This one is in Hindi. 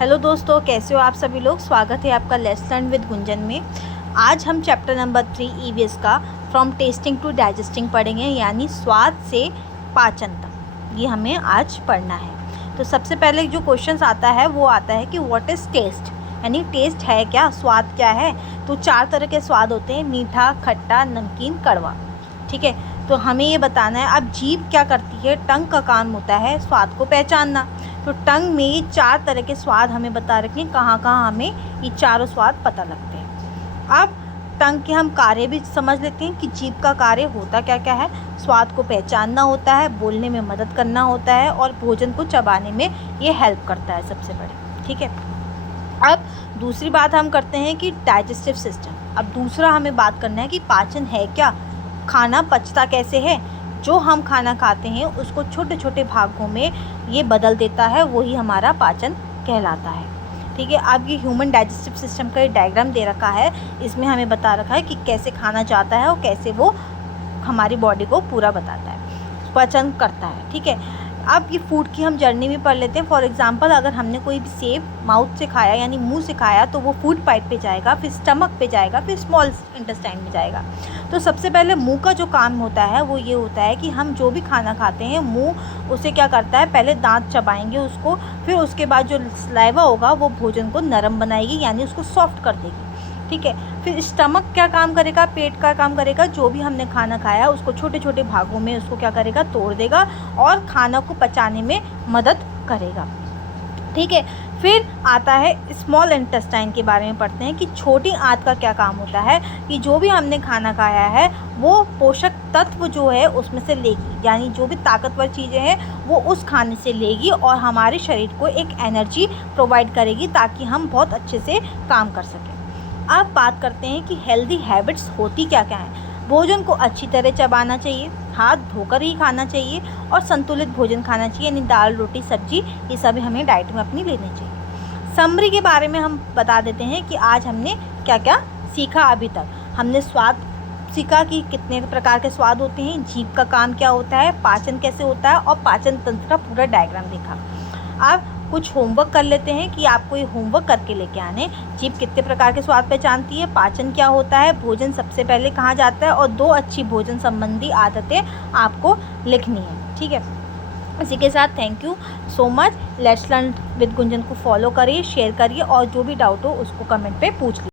हेलो दोस्तों, कैसे हो आप सभी लोग। स्वागत है आपका लेट्स लर्न विद गुंजन में। आज हम चैप्टर नंबर 3 ईवीएस का फ्रॉम टेस्टिंग टू डाइजेस्टिंग पढ़ेंगे, यानी स्वाद से पाचन तक। ये हमें आज पढ़ना है। तो सबसे पहले जो क्वेश्चन आता है वो आता है कि व्हाट इज़ टेस्ट, यानी टेस्ट है क्या, स्वाद क्या है। तो 4 तरह के स्वाद होते हैं, मीठा, खट्टा, नमकीन, कड़वा। ठीक है, तो हमें ये बताना है। अब जीभ क्या करती है, टंग का काम होता है स्वाद को पहचानना। तो टंग में ये 4 तरह के स्वाद हमें बता रखे हैं, कहाँ कहाँ हमें ये चारों स्वाद पता लगते हैं। अब टंग के हम कार्य भी समझ लेते हैं कि जीभ का कार्य होता क्या क्या है। स्वाद को पहचानना होता है, बोलने में मदद करना होता है और भोजन को चबाने में ये हेल्प करता है सबसे बड़े। ठीक है, अब दूसरी बात हम करते हैं कि डाइजेस्टिव सिस्टम। अब दूसरा हमें बात करना है कि पाचन है क्या, खाना पचता कैसे है। जो हम खाना खाते हैं उसको छोटे छोटे भागों में ये बदल देता है, वही हमारा पाचन कहलाता है। ठीक है, अब ये ह्यूमन डाइजेस्टिव सिस्टम का एक डायग्राम दे रखा है। इसमें हमें बता रखा है कि कैसे खाना जाता है और कैसे वो हमारी बॉडी को पूरा बताता है, पाचन करता है। ठीक है, अब ये फूड की हम जर्नी भी पढ़ लेते हैं। फॉर एग्जांपल, अगर हमने कोई भी सेब माउथ से खाया यानी मुंह से खाया तो वो फूड पाइप पे जाएगा, फिर स्टमक पे जाएगा, फिर स्मॉल इंटेस्टाइन में जाएगा। तो सबसे पहले मुंह का जो काम होता है वो ये होता है कि हम जो भी खाना खाते हैं मुंह उसे क्या करता है, पहले दांत चबाएंगे उसको, फिर उसके बाद जो सलाइवा होगा वो भोजन को नरम बनाएगी, यानी उसको सॉफ्ट कर देगी। ठीक है, फिर स्टमक क्या काम करेगा, पेट का काम करेगा। जो भी हमने खाना खाया उसको छोटे छोटे भागों में उसको क्या करेगा, तोड़ देगा और खाना को पचाने में मदद करेगा। ठीक है, फिर आता है स्मॉल इंटेस्टाइन के बारे में पढ़ते हैं कि छोटी आंत का क्या काम होता है कि जो भी हमने खाना खाया है वो पोषक तत्व जो है उसमें से लेगी, यानी जो भी ताकतवर चीज़ें हैं वो उस खाने से लेगी और हमारे शरीर को एक एनर्जी प्रोवाइड करेगी ताकि हम बहुत अच्छे से काम कर सकें। अब बात करते हैं कि हेल्दी हैबिट्स होती क्या क्या हैं। भोजन को अच्छी तरह चबाना चाहिए, हाथ धोकर ही खाना चाहिए और संतुलित भोजन खाना चाहिए, यानी दाल, रोटी, सब्जी, ये सभी हमें डाइट में अपनी लेनी चाहिए। समरी के बारे में हम बता देते हैं कि आज हमने क्या क्या सीखा। अभी तक हमने स्वाद सीखा कि कितने प्रकार के स्वाद होते हैं, जीभ का काम क्या होता है, पाचन कैसे होता है और पाचन तंत्र का पूरा डायग्राम देखा। अब कुछ होमवर्क कर लेते हैं कि आपको ये होमवर्क करके लेके आने। जीभ कितने प्रकार के स्वाद पहचानती है, पाचन क्या होता है, भोजन सबसे पहले कहाँ जाता है और 2 अच्छी भोजन संबंधी आदतें आपको लिखनी है। ठीक है, इसी के साथ thank you so much. Let's learn with Gunjan को फॉलो करिए, शेयर करिए और जो भी डाउट हो उसको कमेंट पे पूछ लीजिए।